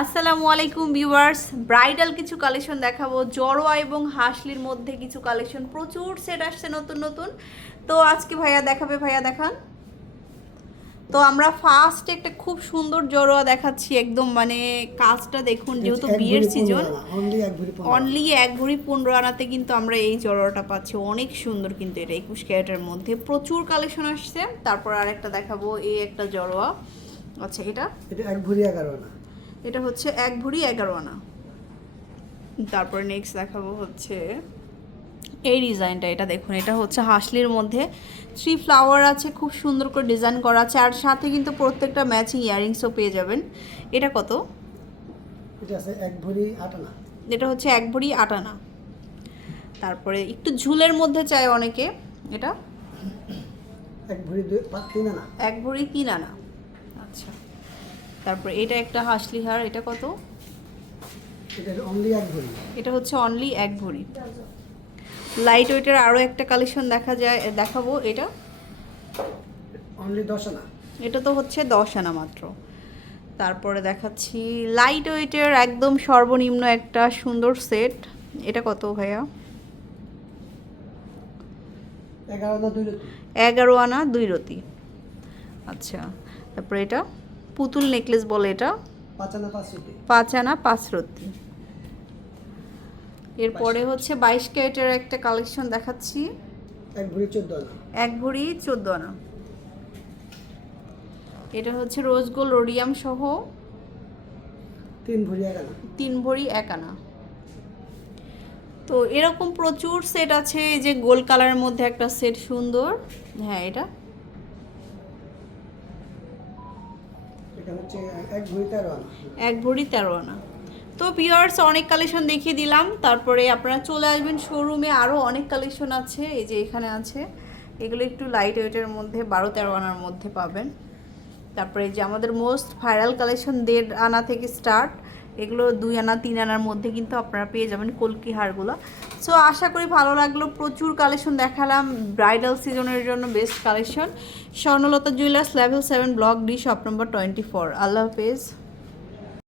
আসসালামু আলাইকুম viewers. Bridal কিছু কালেকশন দেখাবো। জড়োয়া এবং হাসলির মধ্যে কিছু কালেকশন। প্রচুর সেট আসছে নতুন নতুন। তো আজকে ভাইয়া দেখাবে ভাইয়া দেখান। তো আমরা ফার্স্ট একটা খুব সুন্দর জড়োয়া দেখাচ্ছি একদম মানে কাজটা দেখুন যেহেতু বিয়ের সিজন অনলি এক ভরি পনেরো আনাতে কিন্তু আমরা এই জড়োয়াটা পাচ্ছি। অনেক সুন্দর কিন্তু এটা একুশ ক্যারেটের মধ্যে। প্রচুর কালেকশন আসছে। তারপর আর একটা দেখাবো এই একটা জড়োয়া। আচ্ছা এটা? এটা এক ভরি এগারো আনা। এটা হচ্ছে এক ভরি এগারো আনা। তারপরে নেক্সট দেখাবো হচ্ছে এই ডিজাইনটা এটা দেখুন এটা হচ্ছে হাসলির মধ্যে থ্রি ফ্লাওয়ার আছে খুব সুন্দর করে ডিজাইন করা আছে আর সাথে কিন্তু প্রত্যেকটা ম্যাচিং ইয়ারিংসও পেয়ে যাবেন। এটা কত? এটা আছে এক ভরি এটা হচ্ছে এক ভরি আট আনা। তারপরে একটু ঝুলের মধ্যে চায় অনেকে এটা? এক ভরি তিন আনা। এক ভরি তিন আনা। আচ্ছা। তারপরে এটা একটা হাসলি হার এটা কত? এটা অনলি এক ভরি। এটা হচ্ছে অনলি এক ভরি। লাইট ওয়েটের আরও একটা কালেকশন দেখা যায় দেখাবো এটা। অনলি দশ আনা। এটা তো হচ্ছে দশ আনা মাত্র। তারপরে দেখাচ্ছি লাইট ওয়েটের একদম সর্বনিম্ন একটা সুন্দর সেট এটা কত ভাইয়া? এগারো আনা দুই রতি। আচ্ছা তারপরে এটা? পুতুল নেকলেস বলে এটা? পাঁচ আনা পাঁচ রতি পাঁচ আনা পাঁচ রত্তি এরপরে হচ্ছে বাইশ ক্যারেটের একটা কালেকশন দেখাচ্ছি। এক ভরি চোদ্দ আনা। এক ভরি চোদ্দ আনা। এটা হচ্ছে রোজ গোল্ড রোডিয়াম সহ। তিন ভরি এক আনা। তিন ভরি এক আনা। তো এরকম প্রচুর সেট আছে এই যে গোল কালারের মধ্যে একটা সেট সুন্দর। হ্যাঁ এটা। এক ভরি তেরো আনা এক ভরি তেরো আনা তো পিওর্স অনেক কালেকশন দেখিয়ে দিলাম। তারপরে আপনারা চলে আসবেন শোরুমে আরও অনেক কালেকশন আছে। এই যে এখানে আছে। এগুলো একটু লাইট ওয়েটের মধ্যে বারো তেরো আনার মধ্যে পাবেন। তারপরে যে আমাদের মোস্ট ভাইরাল কালেকশন দেড় আনা থেকে স্টার্ট এগুলো দুই আনা, তিন আনার মধ্যে কিন্তু আপনারা পেয়ে যাবেন কলকি হারগুলো। সো আশা করি ভালো লাগল। প্রচুর কালেকশন দেখালাম। ব্রাইডাল সিজনের জন্য best collection Swarnalata jewellers level seven block D shop number twenty four আল্লাহ হাফেজ।